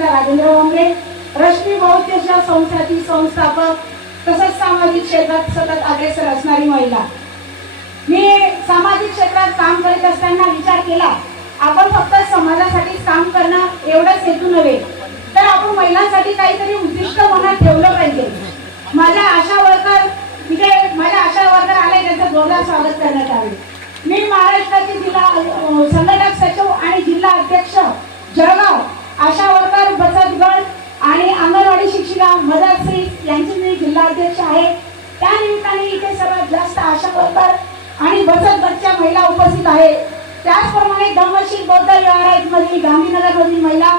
सुनीता राजेंद्र भांबरे, रश्मी बहुउद्देशीय संस्थेची संस्थापक तसंच सामाजिक क्षेत्रात सतत अग्रेसर असणारी महिला। मी सामाजिक क्षेत्रात काम करत असताना विचार केला, आपण फक्त समाजासाठी काम करणं एवढंच हेतू नव्हे, तर आपण महिलांसाठी काहीतरी उद्दिष्ट मनात ठेवलं पाहिजे। माझ्या आशा वर्कर आले, त्यांचं जोरदार स्वागत करण्यात आले। मी महाराष्ट्राचे जिल्हा संघटक सचिव आणि जिल्हा अध्यक्ष जळगाव आशा वर्कर बचत गट आणि अंगणवाडी शिक्षिका मदरश्री यांची मी जिल्हा अध्यक्ष आहे। त्या निमित्ताने इथे सर्वात जास्त आशा वर्कर आणि बचत गटच्या महिला उपस्थित आहे। त्याचप्रमाणे धम्मशील बौद्ध विहारामधील गांधीनगरमधील महिला,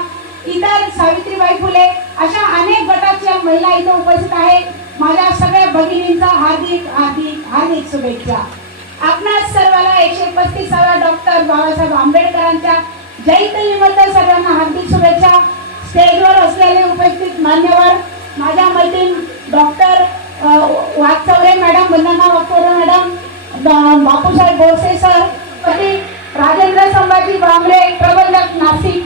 इतर सावित्रीबाई फुले अशा अनेक गटाच्या महिला इथे उपस्थित आहेत। माझ्या सगळ्या भगिनींचा हार्दिक हार्दिक हार्दिक शुभेच्छा। आपणा सर्वांना 135व्या डॉक्टर बाबासाहेब आंबेडकरांच्या जयंतीनिमित्त सर्वांना हार्दिक शुभेच्छा। स्टेजवर असलेले उपस्थित मान्यवर, माझ्या मैत्रीण डॉक्टर वागचौरे मॅडम, वंदना वागचौरे मॅडम, बापूसाहेब बोरसे सर, राजेंद्र संभाजी भांबरे प्रबंधक नाशिक,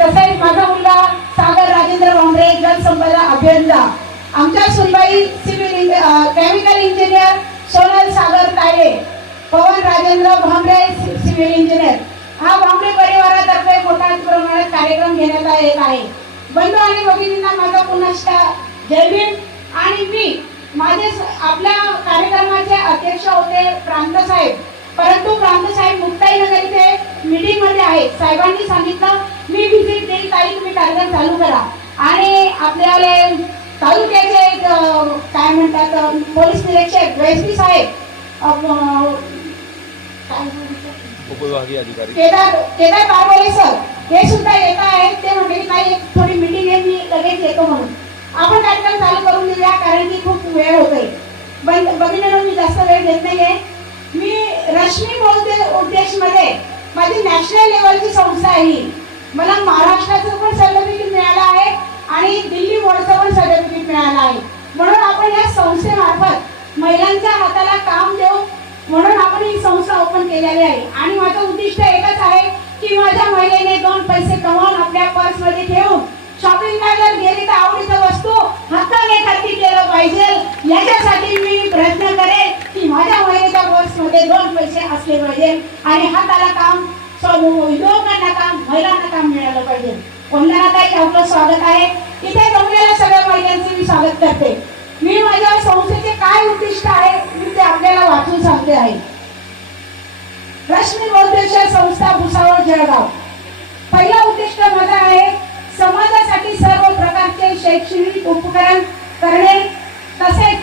तसेच माझा मुलगा सागर राजेंद्र भांबरे जलसंपदा अभियंता, आमच्या सुनबाई सिव्हिल केमिकल इंजिनियर सोनल सागर तायडे, पवन राजेंद्र भांबरे सिव्हिल इंजिनियर। हा भांबरे परिवारातर्फे मोठ्या प्रमाणात कार्यक्रम घेण्यात येत आहे। बंधू आणि भगिनींना माझा पुन्हा जय भीम। आणि मी आपल्या कार्यक्रमाचे अध्यक्ष होते प्रांत साहेब, परंतु प्रांत साहेब मुक्ताईनगर इथे मीटिंग मध्ये आहे। साहेबांनी सांगितलं मी व्हिजिट देईल, ताई तुम्ही कार्यक्रम चालू करा। आणि आपल्याले तालुक्याचे काय म्हणतात पोलीस निरीक्षक वैसपी साहेब, उपविभागीय अधिकारी केदार कारवाले सर हे सुद्धा येत आहेत। ते म्हटले की नाही एक थोडी मीटिंग आहे, मी लगेच येतो म्हणून। आपण कार्यक्रम चालू करून देऊया, कारण की खूप वेळ होतोय। बघितलं मी जास्त वेळ घेत नाहीये। मी रश्मी बहुउद्देश मध्ये माझी नॅशनल लेवलची संस्था आहे। मला महाराष्ट्राचं पण सर्टिफिकेट मिळालं आहे आणि दिल्ली बोर्डचं पण सर्टिफिकेट मिळालं आहे। म्हणून आपण या संस्थेमार्फत महिलांच्या हाताला काम देऊ म्हणून आपण ही संस्था ओपन केलेली आहे। आणि माझं उद्दिष्ट एकच आहे की माझ्या महिलेने 2 पैसे कमावून आपल्या पर्स मध्ये ठेवून शॉपिंगला जर गेली तर आवडीचं वस्तू हक्काने खरेदी केलं पाहिजे। याच्यासाठी मी प्रयत्न करेन की माझ्या महिलेच्या पर्समध्ये 2 पैसे असले पाहिजे आणि हाताला काम, युवकांना काम, महिलांना काम मिळालं पाहिजे। वंदनाताई आपलं स्वागत आहे। इथे जमलेल्या सगळ्या महिलांचे मी स्वागत करते। मी माझ्या संस्थेचे काय उद्दिष्ट आहे मी ते आपल्याला वाचून सांगते आहे। रश्मी बहुउद्देशीय संस्था भुसावळ जळगाव, पहिला उद्दिष्ट माझा आहे समाजासाठी सर्व प्रकारचे शैक्षणिक उपक्रम करणे, तसेच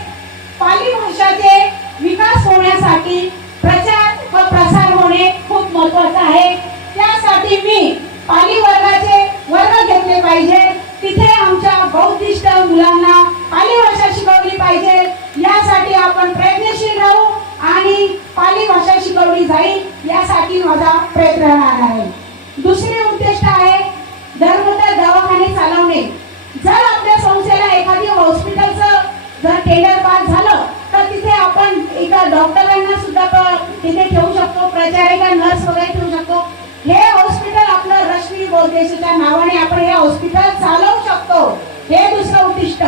पाली भाषाचे विकास होण्यासाठी प्रचार व प्रसार होणे खूप महत्त्वाचं आहे। त्यासाठी मी पाली वर्गाचे वर्ग घेतले पाहिजे। तिथे आमच्या बौद्धिस्ट मुलांना पाली भाषा शिकवली पाहिजे। यासाठी आपण प्रयत्नशील राहू आणि पाली भाषा शिकवली जाईल यासाठी माझा प्रयत्न राहणार आहे। दुसरे उद्दिष्ट आहे धर्मोत्तर दवाखाने चालवणे। जर आपल्या संस्थेला एखादी हॉस्पिटलचं जर टेंडर पास झालं तर तिथे आपण एका डॉक्टरांना सुद्धा तिथे ठेवू शकतो, प्राचार्य नर्स वगैरे ठेवू शकतो। हे हॉस्पिटल आपलं रश्मी बहुउद्देशीच्या नावाने आपण हे हॉस्पिटल चालवू शकतो। हे दुसरं उद्दिष्ट।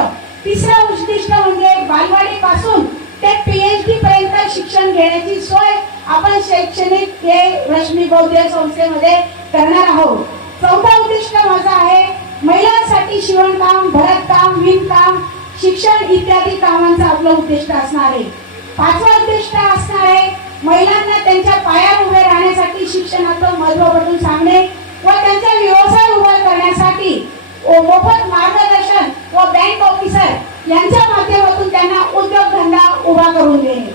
तिसरं उद्दिष्ट म्हणजे बालवाडी पासून ते PhD पर्यंत शिक्षण घेण्याची सोय आपण शैक्षणिक हे रश्मी बहुउद्देशीय संस्थेमध्ये करणार आहोत। चौथा उद्दिष्ट माझा आहे महिलांसाठी शिवणकाम, भरतकाम, विणकाम, शिक्षण इत्यादी कामांचा आपलं उद्दिष्ट असणार आहे। पाचवा उद्दिष्ट असणार आहे महिलांना त्यांच्या पायावर उभे राहण्यासाठी शिक्षणाचं महत्त्व पटवून सांगणे व त्यांचा व्यवसाय उभा करण्यासाठी मोफत मार्गदर्शन व बँक ऑफिसर यांच्या माध्यमातून त्यांना उद्योगधंदा उभा करून देणे।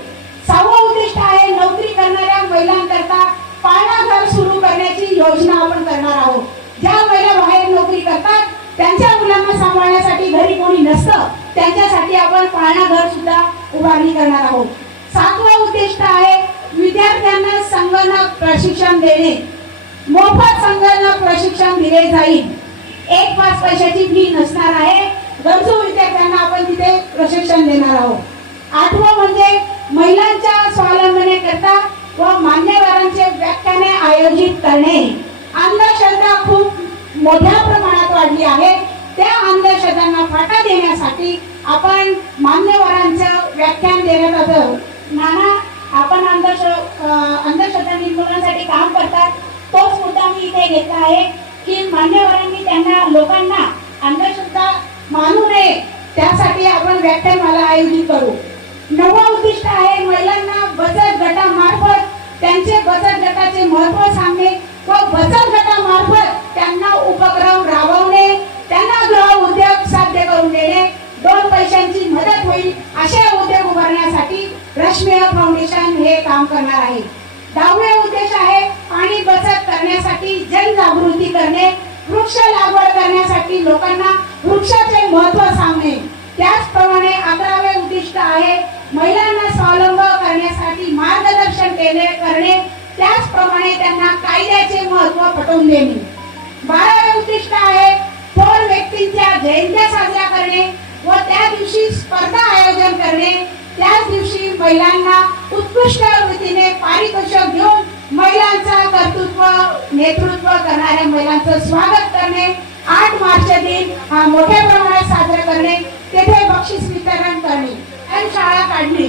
सहावा उद्दिष्ट आहे नोकरी करणाऱ्या महिलांकरता पाळणा घर सुरू करण्याची योजना आपण करणार आहोत। ज्या महिला बाहेर नोकरी करतात त्यांच्या मुलांना सांभाळण्यासाठी घरी कोणी नसतं, त्यांच्यासाठी आपण पाळणा घर सुद्धा उभारणी करणार आहोत। सातवा उद्दिष्ट आहे विद्यार्थ्यांना संगणक प्रशिक्षण देणे। मोफत संगणक प्रशिक्षण दिले जाईल। 1 पैशाची फी नसणार आहे। गरजू विद्यार्थ्यांना आपण तिथे प्रशिक्षण देणार आहोत। आठवं म्हणजे महिलांच्या स्वावलंबनेकरता व मान्यवरांचे व्याख्याने आयोजित करणे। अंधश्रद्धा खूप मोठ्या प्रमाणात वाढली आहे, त्या अंधश्रद्धांना फाटा देण्यासाठी आपण मान्यवरांचं व्याख्यान देण्यात आलं. नाना, आपण अंधश्रद्धा निर्मूलनासाठी काम करतात, तोच मुद्दा मी इथे घेतला आहे की मान्यवरांनी त्यांना लोकांना अंधश्रद्धा मानू नये, त्यासाठी आपण व्याख्यानमाला आयोजित करू. 9वा उद्दिष्ट आहे महिलांना बचत गटामार्फत त्यांचे बचत गटाचे महत्त्व सांगणे व बचत गटामार्फत त्यांना उपक्रम राबवणे, त्यांना गृह उद्योग साध्य करून देणे, 2 पैशांची मदत होईल असे उद्योग उभारण्यासाठी रश्मी फाउंडेशन हे काम करणार आहे. 10वे उद्देश आहे पाणी बचत करण्यासाठी जनजागृती करणे, वृक्ष लागवड करण्यासाठी लोकांना वृक्षाचे महत्त्व सांगणे. त्याचप्रमाणे 11वे उद्दिष्ट आहे महिलांना स्वावलंब करण्यासाठी मार्गदर्शन करणे, त्याचप्रमाणे त्यांना कायद्याचे महत्त्व पटवून देणे. 12वे उद्दिष्ट आहे थोर व्यक्तींच्या जयंत्या साजऱ्या करणे व त्या दिवशी स्पर्धा आयोजन करणे, त्याच दिवशी महिलांना उत्कृष्ट वृत्तीने पारितोषिक देऊन महिलांचा कर्तृत्व नेतृत्व करणाऱ्या महिलांचं स्वागत करणे. 8 मार्च दिन हा मोठ्या प्रमाणात साजरा करणे, तेथे बक्षीस वितरण करणे आणि शाळा काढणे.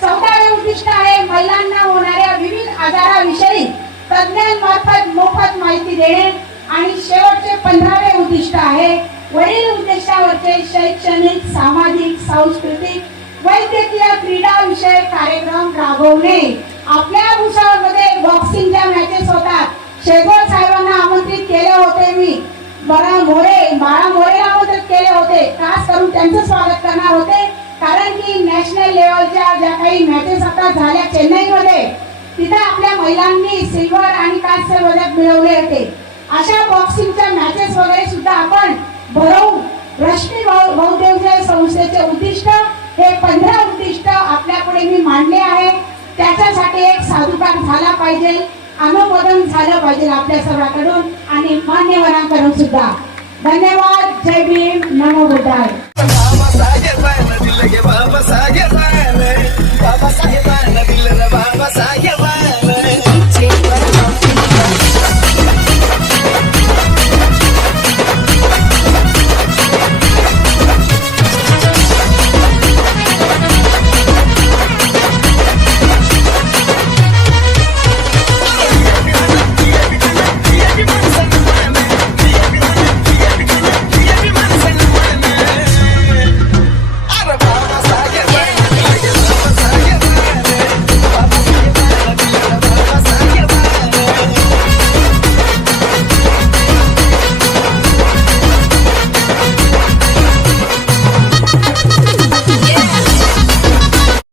14वे उद्दिष्ट आहे महिलांना होणाऱ्या विविध आजाराविषयी तज्ज्ञांमार्फत मोफत माहिती देणे. आणि शेवटचे 15वे उद्दिष्ट आहे वरील उद्देशावरचे शैक्षणिक, सामाजिक, सांस्कृतिक, वैद्यकीय, क्रीडा विषयक कार्यक्रम राबवणे. आपल्या भुसावळमध्ये बॉक्सिंगच्या मॅचेस होतात. शेजवळ साहेबांना आमंत्रित केले होते मी, बाळा मोरेला आमंत्रित केले होते, खास करून त्यांचं स्वागत करणार होते, कारण की नॅशनल लेवलच्या ज्या काही मॅचेस आता झाल्या चेन्नईमध्ये, तिथे आपल्या महिलांनी सिल्वर आणि कांस्य पदक मिळवले होते. अशा बॉक्सिंगच्या मॅचेस वगैरे सुद्धा आपण भरवू. रश्मी बहुउद्देशीय संस्थेचे उद्दिष्ट हे 15 उद्दिष्ट आपल्यापुढे मी मांडले आहे. त्याच्यासाठी एक साधुकार झाला पाहिजे, अनुमोदन झालं पाहिजे आपल्या सर्वांकडून आणि मान्यवरांकडून सुद्धा. धन्यवाद. जय भीम. नमो बुद्धाय.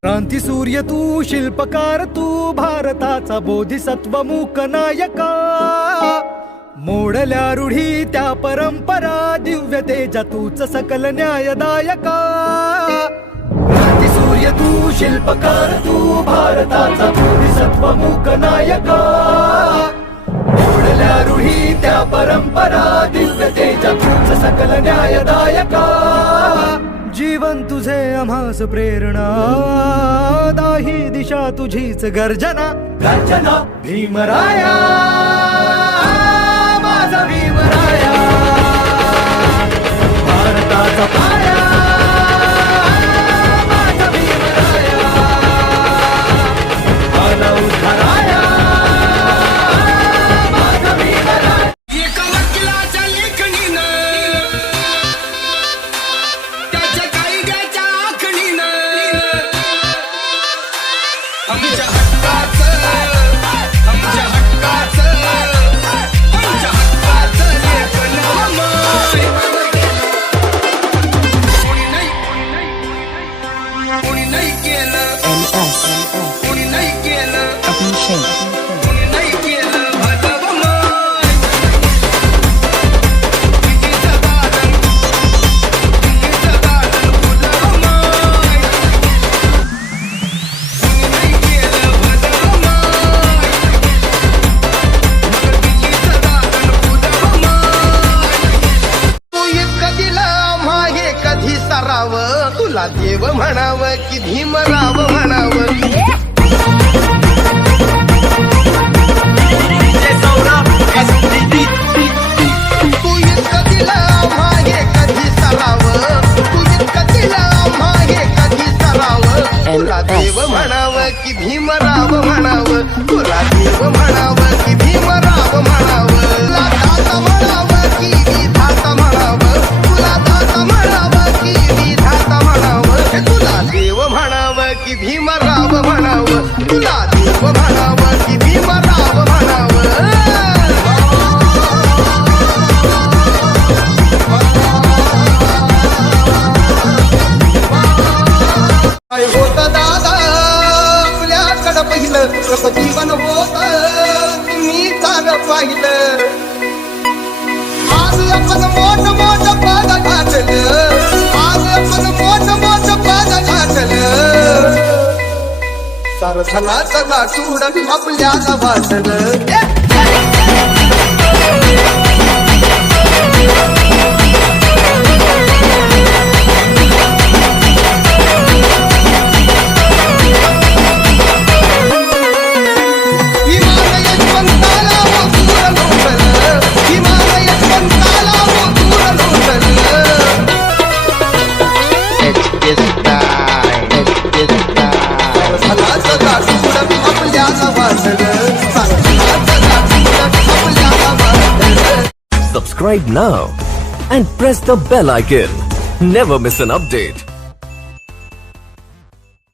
क्रांती सूर्य तू, शिल्पकार तू, भारताचा बोधिसत्व मूक नायका. मोडल्या रूढी त्या परंपरा, दिव्य तेजा तूच सकल न्यायदायका. क्रांती सूर्य तू, शिल्पकार तू, भारताचा बोधिसत्व मूक नायका. मोडल्या रूढी त्या परंपरा, दिव्य तेजा तूच सकल न्यायदायका. जीवन तुझे आम्हास प्रेरणा, दाही दिशा तुझीच गर्जना. गर्जना भीमराया, माझा भीमराया, भारताचा पाया, माझा भीमराया, आला उद्धाराया, माझा भीमराया. एका वकिलाच्या लेखणीनं, त्याच्या कायद्याच्या आखणीनं, आमच्या हक्काचं, आमच्या हक्काचं, आमच्या हक्काचं लेखन अमर. कोणी नाही केलं, कोणी नाही केलं, कोणी नाही केलं भलं माय. तिचं दालन, तिचं दालन फुलं माय. कोणी नाही केलं भलं माय, तिचं दालन फुलं माय. तू इतकं दिलं आम्हा हे कधी सरावं, तुला देव म्हणावं की भीमराव म्हणावं. तू इतकं दिलं पाहिलं आज आपण मोठ मोठ पद गाठलं आज आपण मोठ मोठ पद गाठलं सार धनाचं गाठूड आपल्याला वाटलं Subscribe now and press the bell icon. Never miss an update.